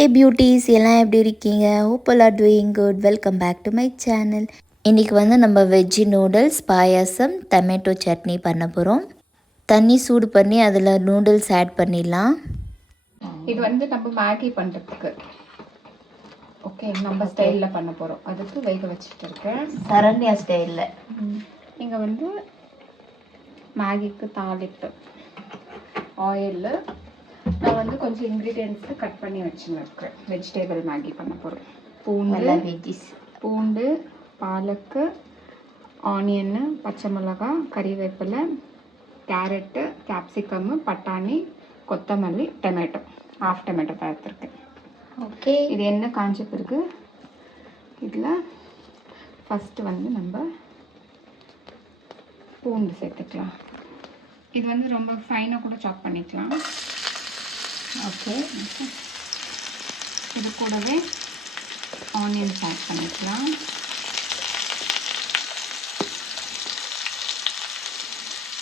ஹே beauties எல்லாம் எப்படி இருக்கீங்க? Hope all are doing good. Welcome back to my channel. இன்றைக்கி வந்து நம்ம veggie noodles payasam tomato chutney பண்ண போகிறோம். தண்ணி சூடு பண்ணி அதில் நூடுல்ஸ் ஆட் பண்ணிடலாம். இது வந்து நம்ம மேகி பண்ணுறதுக்கு ஓகே நம்ம ஸ்டைலில் பண்ண போகிறோம். அதுக்கு வேக வச்சுட்டு இருக்கேன் சரண்யா ஸ்டைலில். இங்கே வந்து மேகிக்கு தாளிப்பு ஆயிலில் நான் வந்து கொஞ்சம் இன்க்ரீடியன்ட்ஸு கட் பண்ணி வச்சுருக்கேன். வெஜிடேபிள் மேகி பண்ண போகிறோம். பூண்டு, பாலக்கு, ஆனியன்னு, பச்சை மிளகாய், கறிவேப்பிலை, கேரட்டு, கேப்சிகம்மு, பட்டாணி, கொத்தமல்லி, டொமேட்டோ, ஹாஃப் டொமேட்டோ தான் எடுத்துருக்கேன். ஓகே, இது என்ன காஞ்ச பிறகு இதில் ஃபஸ்ட்டு வந்து நம்ம பூண்டு சேர்த்துக்கலாம். இது வந்து ரொம்ப ஃபைனாக கூட சாப் பண்ணிக்கலாம். ஓகே, இது கூடவே ஆனியன்ஸ் ஆட் பண்ணிக்கலாம்.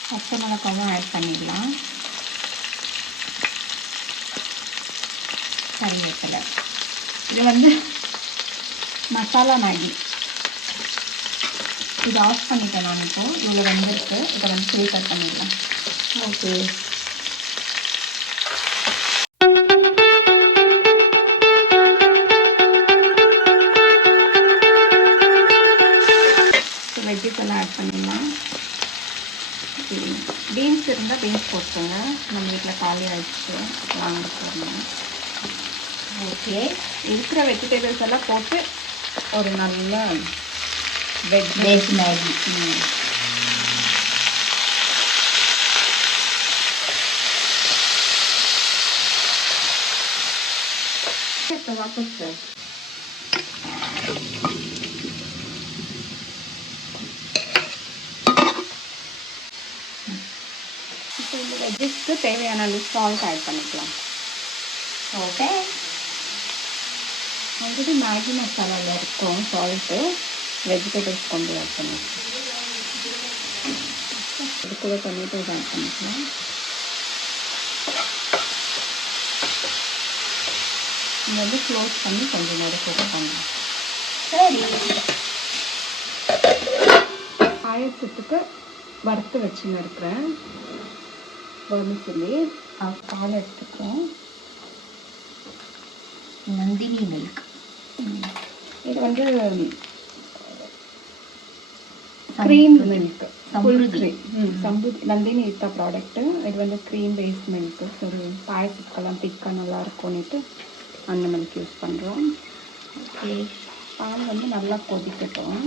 பச்சை மிளகாவும் ஆட் பண்ணிடலாம். கறிவேப்பிலை. இது வந்து மசாலா மேகி. இது ஆஃப் பண்ணிட்டேன் நான். இப்போது இவ்வளோ வெந்திருக்கு. இதை வந்து ஃபில்டர் பண்ணிடலாம். ஓகே, வெஜ்ஜஸ் எல்லாம் ஆட் பண்ணிடலாம். பீன்ஸ் இருந்தால் பீன்ஸ் போட்டுக்கோங்க. நம்ம வீட்டில் காலி ஆகிடுச்சு வாங்கிட்டு. ஓகே, இருக்கிற வெஜிடபிள்ஸ் எல்லாம் போட்டு ஒரு நல்ல வெஜ் மேகி. இப்போ வாபஸ் இப்போ இந்த வெஜ்ஜஸ்க்கு தேவையான அளவு சால்ட் ஆட் பண்ணிக்கலாம். ஓகே, ஆல்ரெடி மேகி மசாலாவில் இருக்கும் சால்ட்டு. வெஜிடபிள்ஸ் கொண்டு ஆட் பண்ணிக்கலாம். இது கூட டொமேட்டோஸ் ஆட் பண்ணிக்கலாம். இங்கே வந்து க்ளோஸ் பண்ணி கொஞ்சம் நேரம் கூட பண்ணலாம். சரி, பாயசத்துக்கு வறுத்து வச்சுன்னு இருக்கிறேன். சொல்லி பால் எடுத்துக்கிறோம். நந்தினி மில்க். இது வந்து cream milk, full cream. Nandini இத்தா ப்ராடக்ட்டு. இது வந்து க்ரீம் பேஸ்ட் மில்க்கு. சரி, பாயசத்துக்கெல்லாம் திக்காக நல்லா இருக்கும்னுட்டு அந்த மில்க் யூஸ் பண்ணுறோம். ஓகே, பால் வந்து நல்லா கொதிக்கட்டும்.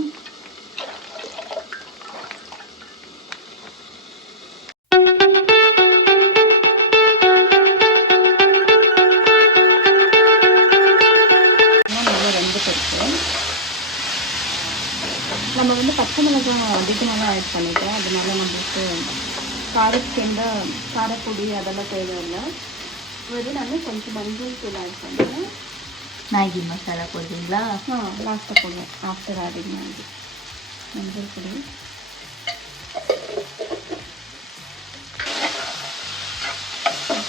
நம்ம வந்து பச்சை மிளகாய் அதிகமாக ஆட் பண்ணிட்டோம். அதனால நம்மளுக்கு காரத்துக்கு காரப்பொடி அதெல்லாம் தேவையில்லை. வெறும் நான் கொஞ்சம் மஞ்சள் தூள் ஆட் பண்ணுறேன். மேகி மசாலா போடுறீங்களா? லாஸ்ட்டாக போடுவேன். ஆஃப்டர் ஆடிங் மேகி மஞ்சள் பொடி.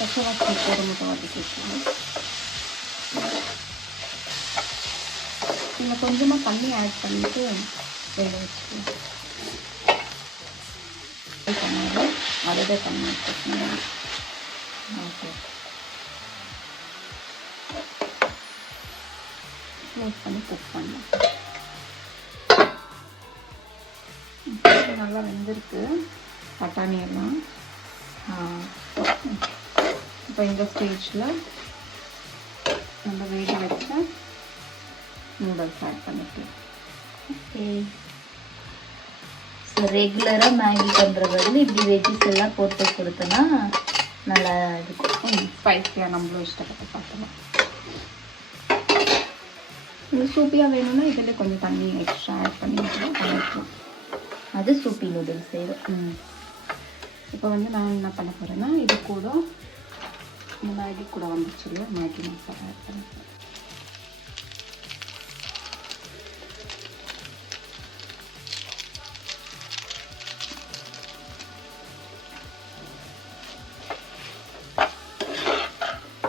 பச்சை வாசனை போட மட்டும் வதக்கிக்கலாம். நீங்கள் கொஞ்சமாக தண்ணி ஆட் பண்ணிவிட்டு வேக வச்சுக்கலாம். அதே தண்ணி எடுத்துக்கலாம். ஓகே, க்ளோஸ் பண்ணி குக் பண்ணலாம். நல்லா வெந்திருக்கு பட்டாணி எல்லாம். இப்போ இந்த ஸ்டேஜில் நம்ம வேக வச்ச நூடுல்ஸ் ஆட் பண்ணிக்கலாம். ஓகே. ஸோ ரெகுலராக மேகி பண்ணுற பதில் இப்படி வெஜ்ஜஸ் எல்லாம் போட்டு கொடுத்தோன்னா நல்லா இருக்கும். ஸ்பைஸியாக நம்மளும் இஷ்டப்பட்டு சாப்பிடலாம். இது சூப்பியாக வேணும்னா இதில் கொஞ்சம் தண்ணி எக்ஸ்ட்ரா ஆட் பண்ணிக்கலாம். அது சூப்பி நூடுல்ஸ் செய்வோம். இப்போ வந்து நான் என்ன பண்ண போகிறேன்னா இது கூட இந்த மேகி கூட வந்துச்சு இல்லையா, மேகி மசாலா ஆட் பண்ணிக்கலாம்.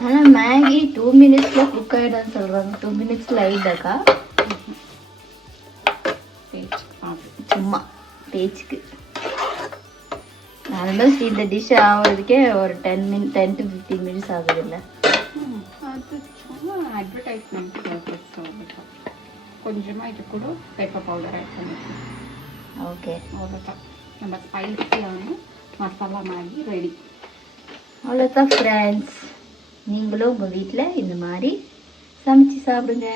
ஆனால் மேகி 2 2 மினிட்ஸில் குக் ஆகிடும்னு சொல்கிறாங்க. 2 மினிட்ஸில் ஆகிட்டாக்கா? சும்மா பேச்சுக்கு. ஆல்மோஸ்ட் இந்த டிஷ் ஆகிறதுக்கே ஒரு 10 to 15 மினிட்ஸ் ஆகுது இல்லை? அது சும்மா அட்வர்டைஸ்மெண்ட் கொஞ்சமாக இது கூட பெப்பர் பவுடர் ஆட் பண்ணிக்கலாம். ஓகே, அவ்வளோதான். நம்ம ஸ்பைஸியான மசாலா மேகி ரெடி. அவ்வளோதான் ஃப்ரெண்ட்ஸ். நீங்களும் உங்கள் வீட்டில் இந்த மாதிரி சமைச்சு சாப்பிடுங்க.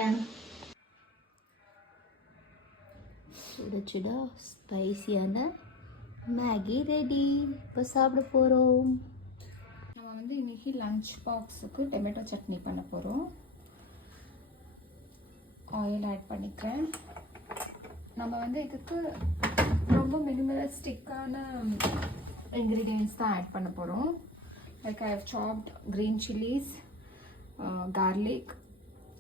சுட சுட ஸ்பைசியான மேகி ரெடி. இப்போ சாப்பிட போகிறோம். நம்ம வந்து இன்றைக்கி லஞ்ச் பாக்ஸுக்கு டொமேட்டோ சட்னி பண்ண போகிறோம். ஆயில் ஆட் பண்ணிக்கிறேன். நம்ம வந்து இதுக்கு ரொம்ப மினிமலிஸ்டிக்கான இன்க்ரீடியன்ட்ஸ் தான் ஆட் பண்ண போகிறோம். Like I have chopped green chillies, garlic,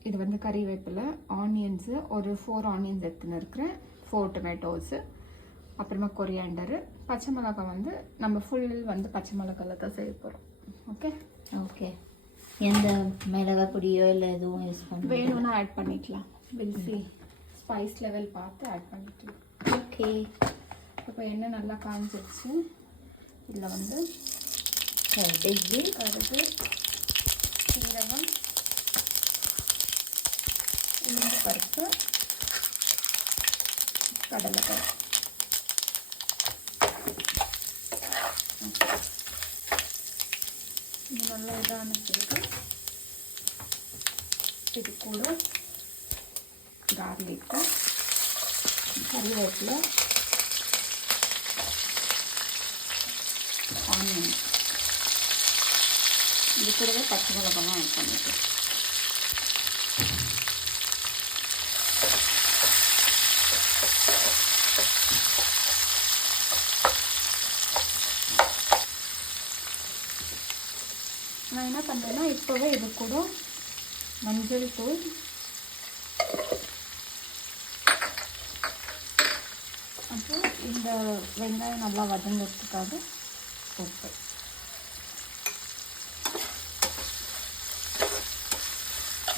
இது வந்து கறிவேப்பிலை, ஆனியன்ஸு ஒரு 4 ஆனியன்ஸ் எடுத்துன்னு இருக்கிறேன், 4 டொமேட்டோஸு, அப்புறமா கொரியாண்டரு, பச்சை மிளகாய் வந்து நம்ம ஃபுல் வந்து பச்சை மிளகாயில் தான் செய்ய போகிறோம். Okay okay. எந்த மிளகாய் பொடியோ இல்லை எதுவும் யூஸ் பண்ண வேணும்னா ஆட் பண்ணிக்கலாம். வில்சி ஸ்பைஸ் லெவல் பார்த்து ஆட் பண்ணிக்கலாம். ஓகே. இப்போ எண்ணெய் நல்லா காஞ்சிடுச்சு. இதில் வந்து கடுகு, சீரகம், உளுந்து பருப்பு, கடலைப்பருப்பு. இது நல்லா இதான பிறகு இது கூட கார்லிக்கு, கறிவேப்பிலை, ஆனியன், இது கூடவே பச்சை மிளகாய் ஆட் பண்ணிக்கலாம். நான் என்ன பண்ணுறேன்னா இப்போவே இது கூட மஞ்சள் தூள், அப்புறம் இந்த வெங்காயம் நல்லா வதங்கிறதுக்காக உப்பு,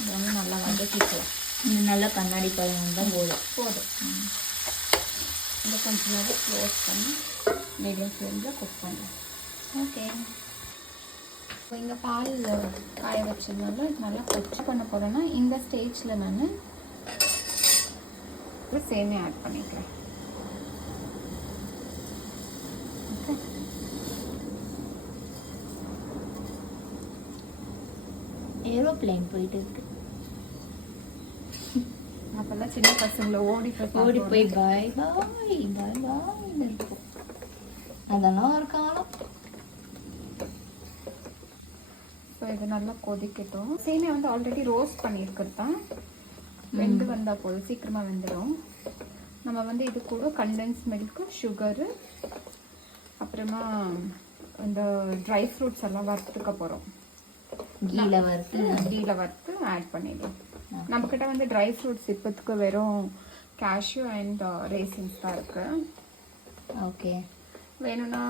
இது வந்து நல்லா வதக்கிக்கலாம். இது நல்லா கண்ணாடி பழம் தான் போதும். இதை கொஞ்சம் நேரம் க்ளோஸ் பண்ணி மீடியம் ஃப்ளேமில் குக் பண்ணலாம். ஓகே. இப்போ இங்கே பால் காய வச்சதுனால நல்லா கொச்சு பண்ண போகிறேன்னா இந்த ஸ்டேஜில் நான் சேமியா ஆட் பண்ணிக்கிறேன். ஓகே. ஏரோப்ளேன் போயிட்டு இருக்கு. அப்போல்லாம் சின்ன பசங்களை ஓடி போய் பாய் பாய் பாய் பாய்ன்னு இருக்கும். அதெல்லாம் ஒரு காலம். ஸோ இது நல்லா கொதிக்கட்டும். சேமியா வந்து ஆல்ரெடி ரோஸ்ட் பண்ணியிருக்கிறது தான், வெந்து வந்தால் போதும், சீக்கிரமாக வெந்துடும். நம்ம வந்து இது கூட கண்டென்ஸ் மில்க்கு, சுகரு, அப்புறமா இந்த ட்ரை ஃப்ரூட்ஸ் எல்லாம் வறுத்துக்க போகிறோம். கீழே வறுத்து ஆட் பண்ணிடலாம். நம்மக்கிட்ட வந்து ட்ரை ஃப்ரூட்ஸ் இப்போத்துக்கு வெறும் கேஷ்யூ அண்ட் ரேசின்ஸ் தான் இருக்கு. ஓகே. வேணும்னா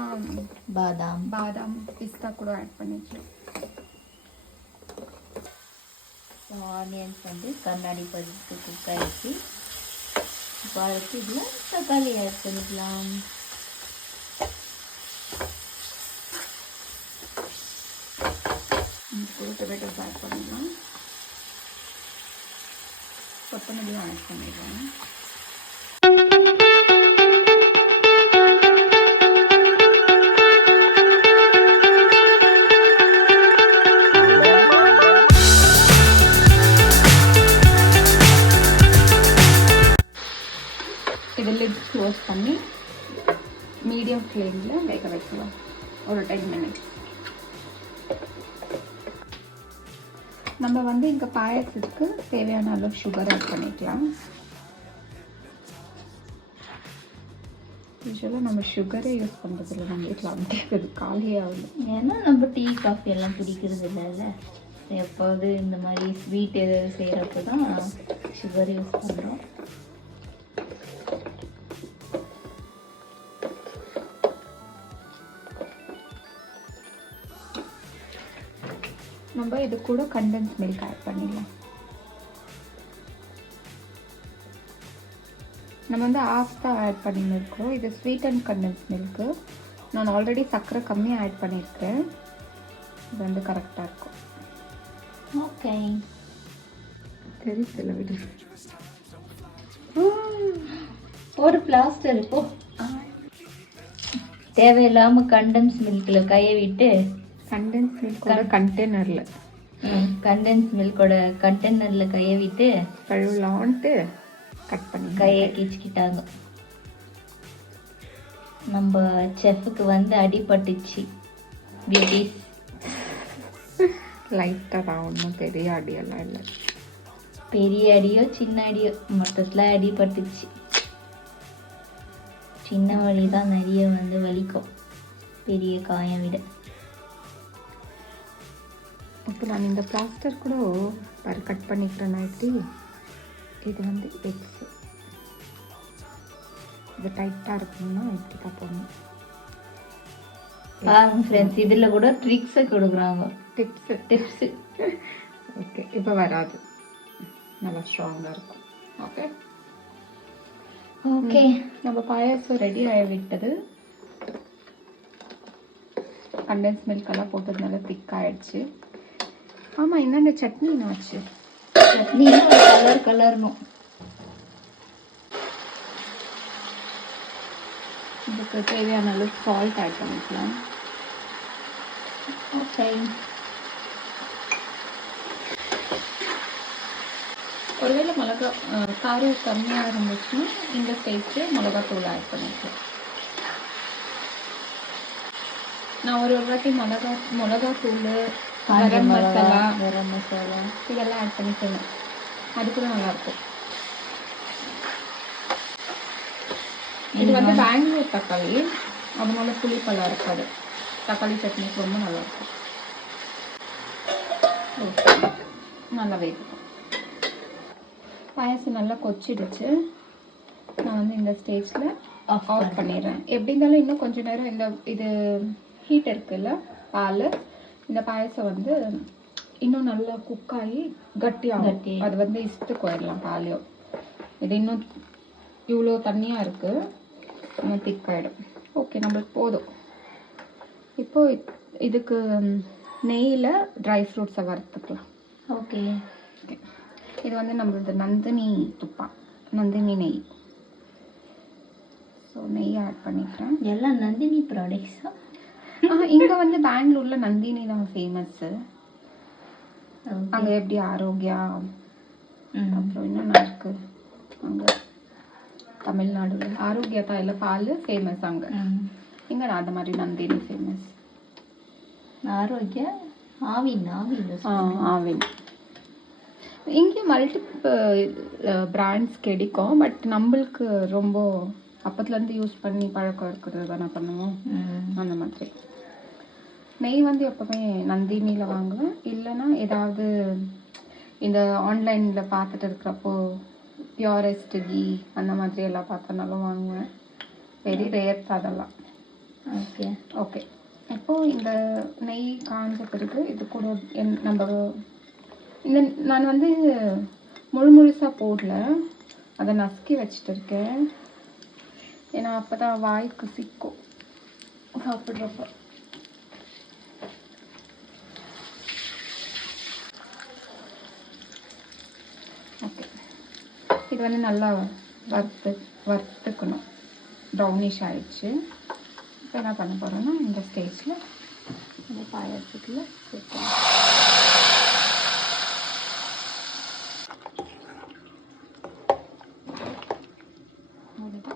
பாதாம் பிஸ்தா கூட ஆட் பண்ணிக்கலாம். ஆனியன்ஸ் வந்து கண்ணாடி பருப்பு குக் ஆகிடுச்சு. இப்போ அதுக்கு இதில் தக்காளி ஆட் பண்ணிக்கலாம். டொமேட்டோஸ் ஆட் பண்ணிக்கலாம். கொத்தமல்லியும் ஆட் பண்ணிடுறேன். இதை லிட் க்ளோஸ் பண்ணி மீடியம் ஃப்ளேமில் வேக வைக்கலாம் ஒரு 10 மினிட்ஸ். நம்ம வந்து இங்கே பாயசத்துக்கு தேவையான அளவு சுகர் ஆட் பண்ணிக்கலாம். யூஸ்வலாக நம்ம சுகரே யூஸ் பண்ணுறதில்ல நம்ம வீட்டில், வந்து அது காலியாகுது. ஏன்னா நம்ம டீ காஃபி எல்லாம் குடிக்கிறது இல்லைல்ல. எப்போது இந்த மாதிரி ஸ்வீட் எதாவது செய்கிறப்ப தான் சுகர் யூஸ் பண்ணுறோம். நம்ம இது கூட கண்டென்ஸ் மில்க் ஆட் பண்ணிடலாம். நம்ம வந்து ஆஃப் தான் ஆட் பண்ணியிருக்கோம். இது ஸ்வீட் அண்ட் கண்டென்ஸ் மில்க்கு. நான் ஆல்ரெடி சர்க்கரை கம்மியாக ஆட் பண்ணியிருக்கேன். இது வந்து கரெக்டாக இருக்கும். ஓகே, தெரியல விடு. ஒரு பிளாஸ்டர் இப்போ தேவையில்லாம கண்டென்ஸ் மில்க்ல கையை விட்டு கண்டென்ஸ் மில்கோட கண்டெய்னரில் கண்டென்ஸ் மில்கோட கண்டெய்னர்ல கையை விட்டு கழுவலான்ட்டு கட் பண்ணி கையை கிச்சிக்கிட்டாங்க. நம்ம செஃப்புக்கு வந்து அடிபட்டுச்சு பியூட்டிஸ். லைட்டாக தான், ஒன்றும் பெரிய அடியெல்லாம் இல்லை. பெரிய அடியோ சின்ன அடியோ மொத்தத்தில் அடிபட்டுச்சு. சின்ன வலி தான் நிறைய வந்து வலிக்கும் பெரிய காயம் விட. இப்போ நான் இந்த பிளாஸ்டர் கூட கட் பண்ணிக்கிறேன். எப்படி இது வந்து எக்ஸ் இது டைட்டாக இருக்கும்னா இப்படி தான் போடணும். பாருங்க ஃப்ரெண்ட்ஸ், இதில் கூட ட்ரிக்ஸை கொடுக்குறாங்க, டிப்ஸு. ஓகே, இப்போ வராது, நல்லா ஸ்ட்ராங்காக இருக்கும். ஓகே ஓகே, நம்ம பாயாசம் ரெடி ஆகிவிட்டது. கண்டென்ஸ் மில்க் எல்லாம் போட்டதுனால திக் ஆயிடுச்சு. ஆமாம், என்னென்ன சட்னி ஆச்சு? சட்னி கலர்னும். இதுக்கு தேவையான அளவு சால்ட் ஆட் பண்ணிக்கலாம். ஓகே, ஒருவேளை மிளகா காரம் கம்மியாக இருந்துச்சுன்னா இந்த ஸ்டேஜ்க்கு மிளகாத்தூள் ஆட் பண்ணிக்கலாம். நான் ஒரு வாட்டி மிளகாத்தூள், கரம் மசாலா இதெல்லாம் ஆட் பண்ணிக்கலாம். அது கூட நல்லாயிருக்கும். இது வந்து பெங்களூர் தக்காளி, அதனால புளிப்பெல்லாம் இருக்காது. தக்காளி சட்னிக்கு ரொம்ப நல்லாயிருக்கும். ஓகே, நல்லா வேகும். பாயாசம் நல்லா கொச்சிடுச்சு. நான் வந்து இந்த ஸ்டேஜில் ஆஃப் பண்ணிடுறேன். எப்படி இருந்தாலும் இன்னும் கொஞ்சம் நேரம் இது ஹீட் இருக்குல்ல பால், இந்த பாயாசம் வந்து இன்னும் நல்லா குக் ஆகி கட்டியாகும். அது வந்து இஸ்த்து போயிடலாம் பாலையும். இது இன்னும் இவ்வளோ தண்ணியாக இருக்குது, இன்னும் திக்காயிடும். ஓகே, நம்மளுக்கு போதும். இப்போது இதுக்கு நெய்யில் ட்ரை ஃப்ரூட்ஸை வறுத்துக்கலாம். ஓகே, இது வந்து நம்மளது நந்தினி துப்பா, நந்தினி நெய். ஸோ நெய் ஆட் பண்ணிக்கிறேன். எல்லாம் நந்தினி ப்ராடக்ட்ஸா? இங்கே வந்து பெங்களூரில் நந்தினி தான் ஃபேமஸ்ஸு. அங்கே எப்படி ஆரோக்கியா, அப்புறம் என்னென்ன இருக்குது அங்கே தமிழ்நாடுல ஆரோக்கியா தாயில் பால் ஃபேமஸ். அங்கே இங்கே அந்த மாதிரி நந்தினி ஃபேமஸ். ஆரோக்கியா ஆவின் ஆவின் இங்கே மல்டிபிள் பிராண்ட்ஸ் கிடைக்கும். பட் நம்மளுக்கு ரொம்ப அப்பத்துலேருந்து யூஸ் பண்ணி பழக்கம் இருக்கிறது தானே பண்ணுவோம். அந்த மாதிரி நெய் வந்து எப்போவுமே நந்தினியில் வாங்குவேன். இல்லைன்னா ஏதாவது இந்த ஆன்லைனில் பார்த்துட்டு இருக்கிறப்போ பியூரெஸ்ட் கீ அந்த மாதிரி எல்லாம் பார்த்தனாலும் வாங்குவேன். வெரி ரேர் அதெல்லாம். ஓகே ஓகே, இப்போது இந்த நெய் காஞ்ச பிறகு இது கூட நம்ம இந்த நான் வந்து முழுசாக போடல, அதை நசுக்கி வச்சுட்டு இருக்கேன். ஏன்னா அப்போ தான் வாய்க்கு சிக்கும் சாப்பிட்றப்ப. ஓகே, இது வந்து நல்லா வறுத்துக்கணும். ப்ரௌனிஷ் ஆயிடுச்சு. இப்போ என்ன பண்ண போகிறோன்னா இந்த ஸ்டேஜில் இந்த பாயாசத்தில் சேர்க்கலாம்.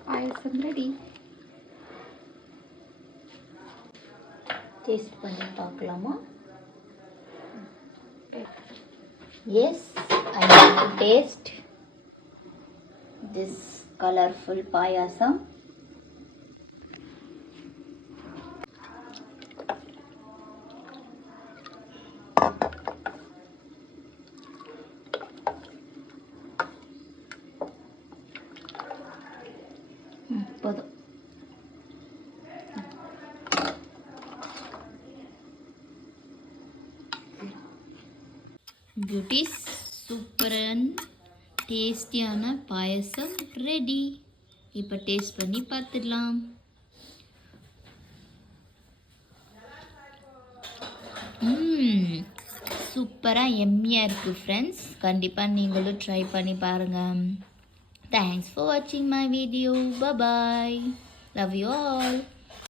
பாயாசம் ரெடி. டேஸ்ட் பண்ணி பார்க்கலாமா? Yes, I want to taste this colourful payasam. போதும். பியூட்டிஸ் சூப்பர் அண்ட் டேஸ்டியான பாயசம் ரெடி. இப்போ டேஸ்ட் பண்ணி பார்த்துடலாம். சூப்பராக எம்மியாக இருக்குது ஃப்ரெண்ட்ஸ். கண்டிப்பாக நீங்களும் ட்ரை பண்ணி பாருங்கள். தேங்க்ஸ் ஃபார் வாட்சிங் my video. Bye. Love you all.